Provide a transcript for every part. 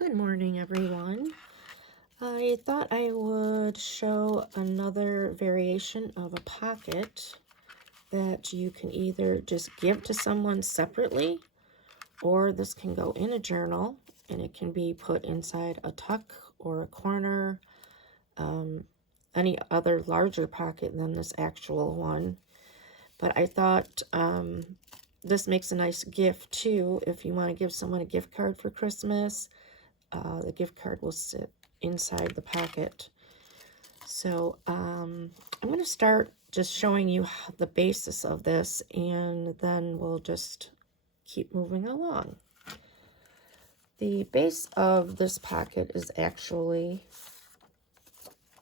Good morning, everyone. I thought I would show another variation of a pocket that you can either just give to someone separately, or this can go in a journal and it can be put inside a tuck or a corner, any other larger pocket than this actual one. But I thought this makes a nice gift too if you want to give someone a gift card for Christmas. The gift card will sit inside the pocket. So I'm going to start just showing you the basis of this, and then we'll just keep moving along. The base of this pocket is actually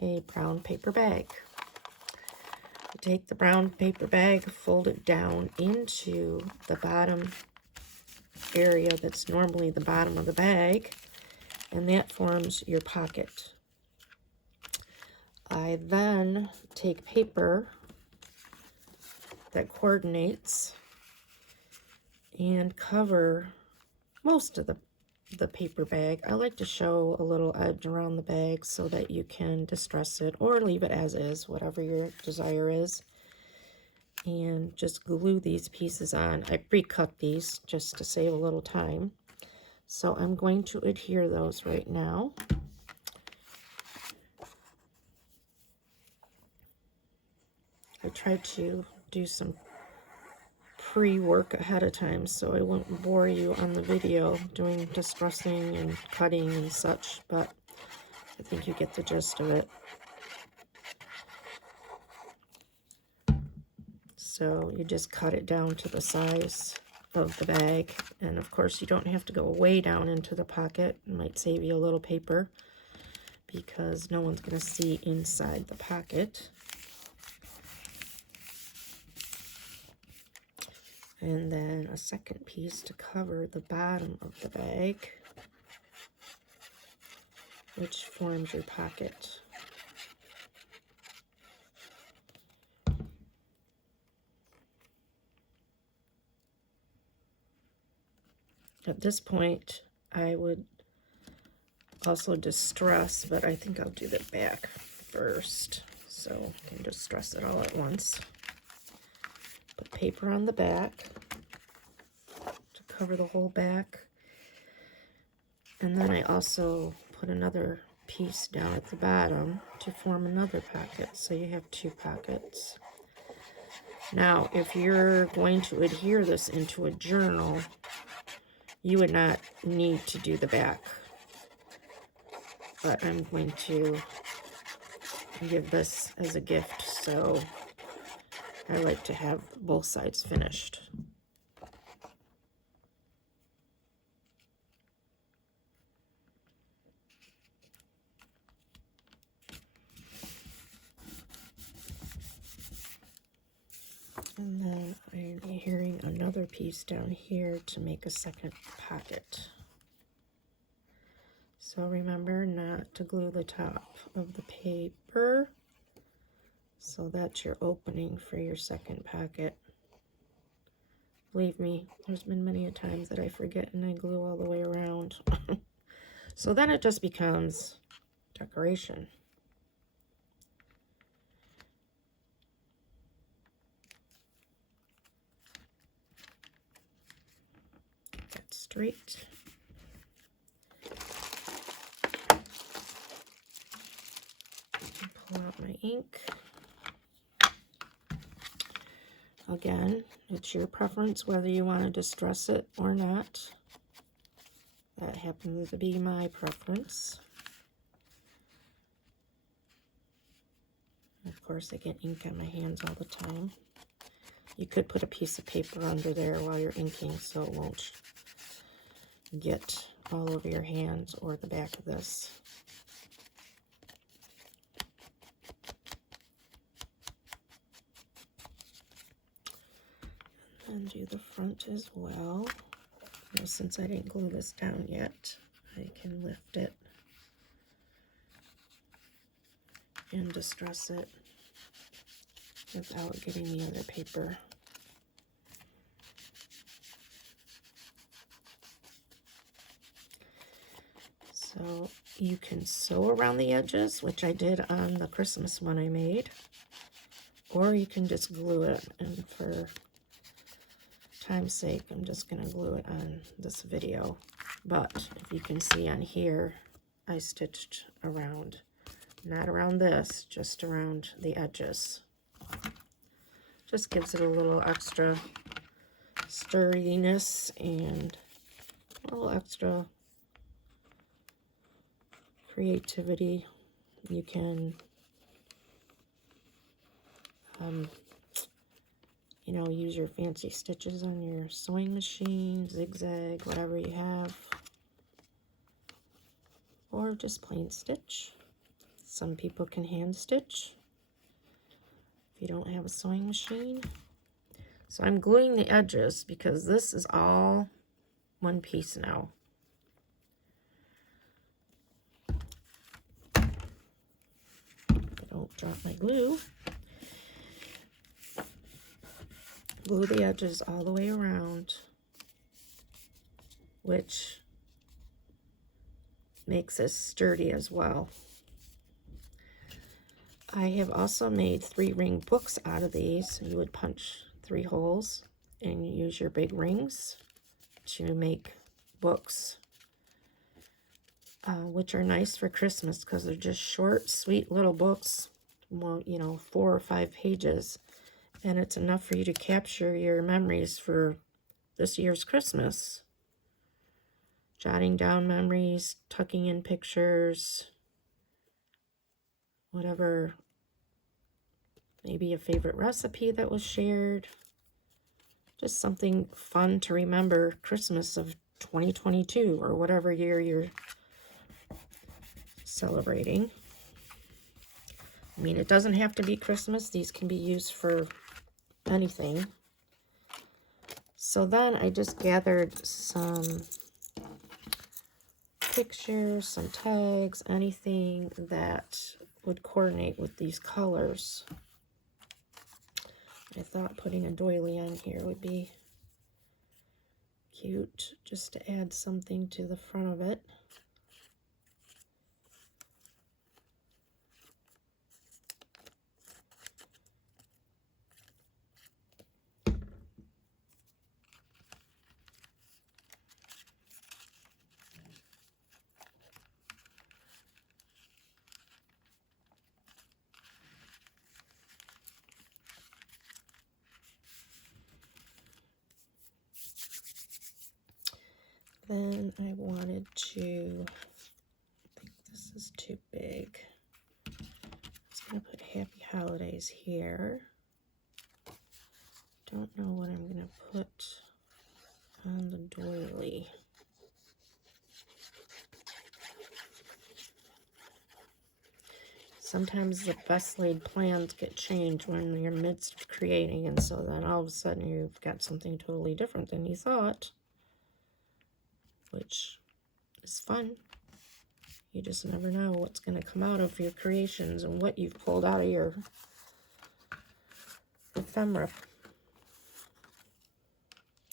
a brown paper bag. You take the brown paper bag, fold it down into the bottom area that's normally the bottom of the bag, and that forms your pocket. I then take paper that coordinates and cover most of the paper bag. I like to show a little edge around the bag so that you can distress it or leave it as is, whatever your desire is. And just glue these pieces on. I pre-cut these just to save a little time. So I'm going to adhere those right now. I tried to do some pre-work ahead of time so I won't bore you on the video doing distressing and cutting and such, but I think you get the gist of it. So you just cut it down to the size of the bag, and of course you don't have to go way down into the pocket. It might save you a little paper because no one's going to see inside the pocket. And then a second piece to cover the bottom of the bag, which forms your pocket. At this point, I would also distress, but I think I'll do the back first, so I can distress it all at once. Put paper on the back to cover the whole back. And then I also put another piece down at the bottom to form another pocket, so you have two pockets. Now, if you're going to adhere this into a journal, you would not need to do the back. But I'm going to give this as a gift, so I like to have both sides finished. And then I'm adhering another piece down here to make a second pocket. So remember not to glue the top of the paper. So that's your opening for your second pocket. Believe me, there's been many a times that I forget and I glue all the way around. So then it just becomes decoration. Get that straight. Pull out my ink. Again, it's your preference whether you want to distress it or not. That happens to be my preference. Of course, I get ink on my hands all the time. You could put a piece of paper under there while you're inking so it won't get all over your hands or the back of this. And do the front as well. Now, since I didn't glue this down yet, I can lift it and distress it without getting the other paper. So you can sew around the edges, which I did on the Christmas one I made, or you can just glue it. And for time's sake, I'm just going to glue it on this video. But if you can see on here, I stitched around, not around this, just around the edges. Just gives it a little extra sturdiness and a little extra creativity. You can, you know, use your fancy stitches on your sewing machine, zigzag, whatever you have, or just plain stitch. Some people can hand stitch if you don't have a sewing machine. So I'm gluing the edges because this is all one piece now. Don't drop my glue. Glue the edges all the way around, which makes this sturdy as well. I have also made 3-ring books out of these. You would punch 3 holes and use your big rings to make books, which are nice for Christmas because they're just short, sweet little books, more, you know, 4 or 5 pages, and it's enough for you to capture your memories for this year's Christmas. Jotting down memories, tucking in pictures, whatever, maybe a favorite recipe that was shared. Just something fun to remember Christmas of 2022 or whatever year you're celebrating. I mean, it doesn't have to be Christmas. These can be used for anything. So then I just gathered some pictures, some tags, anything that would coordinate with these colors. I thought putting a doily on here would be cute, just to add something to the front of it. Then I wanted to, I think this is too big. I'm just going to put Happy Holidays here. Don't know what I'm going to put on the doily. Sometimes the best laid plans get changed when you're in the midst of creating, and so then all of a sudden you've got something totally different than you thought, which is fun. You just never know what's going to come out of your creations and what you've pulled out of your ephemera.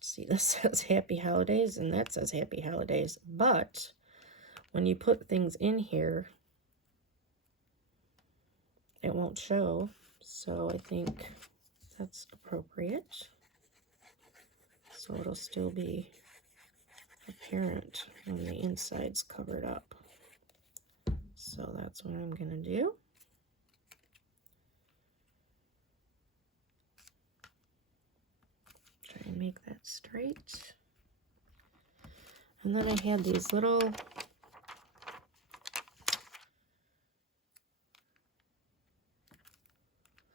See, this says Happy Holidays and that says Happy Holidays, but when you put things in here, it won't show, so I think that's appropriate. So it'll still be apparent when the inside's covered up. So that's what I'm going to do. Try and make that straight. And then I had these little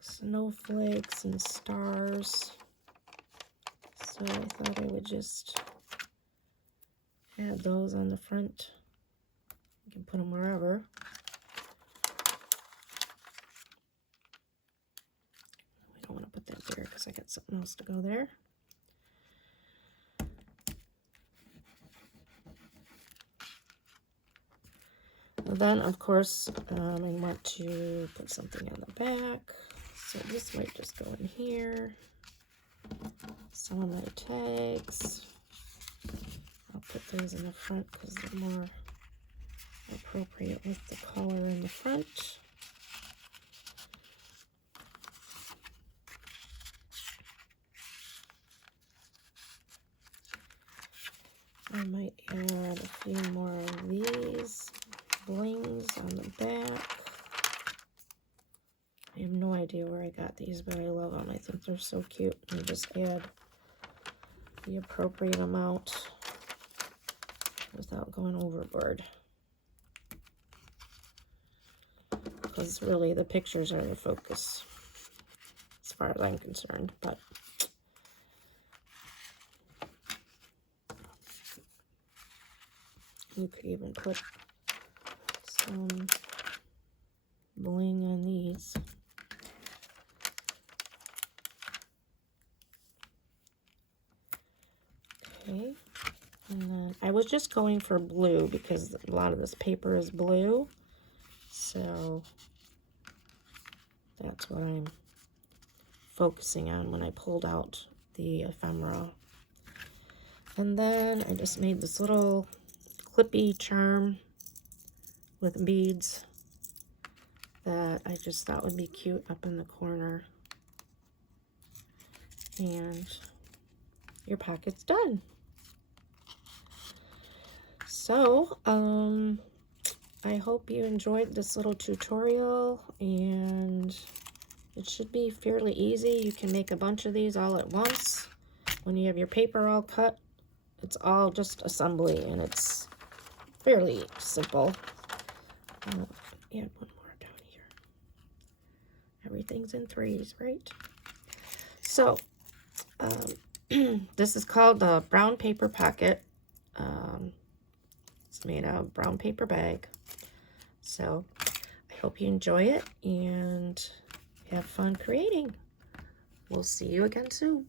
snowflakes and stars. So I thought I would just add those on the front. You can put them wherever. We don't want to put that there because I got something else to go there. Then, of course, I want to put something on the back. So this might just go in here. Some of my tags, I'll put those in the front because they're more appropriate with the color in the front. I might add a few more of these blings on the back. I have no idea where I got these, but I love them. I think they're so cute. And just add the appropriate amount without going overboard. Because really the pictures are the focus as far as I'm concerned. But you could even put some bling on these. Okay, and then I was just going for blue because a lot of this paper is blue, so that's what I'm focusing on when I pulled out the ephemera. And then I just made this little clippy charm with beads that I just thought would be cute up in the corner. And your pocket's done. So, I hope you enjoyed this little tutorial, and it should be fairly easy. You can make a bunch of these all at once. When you have your paper all cut, it's all just assembly, and it's fairly simple. Add one more down here. Everything's in threes, right? So, this is called the brown paper pocket. It's made out of brown paper bag. So I hope you enjoy it and have fun creating. We'll see you again soon.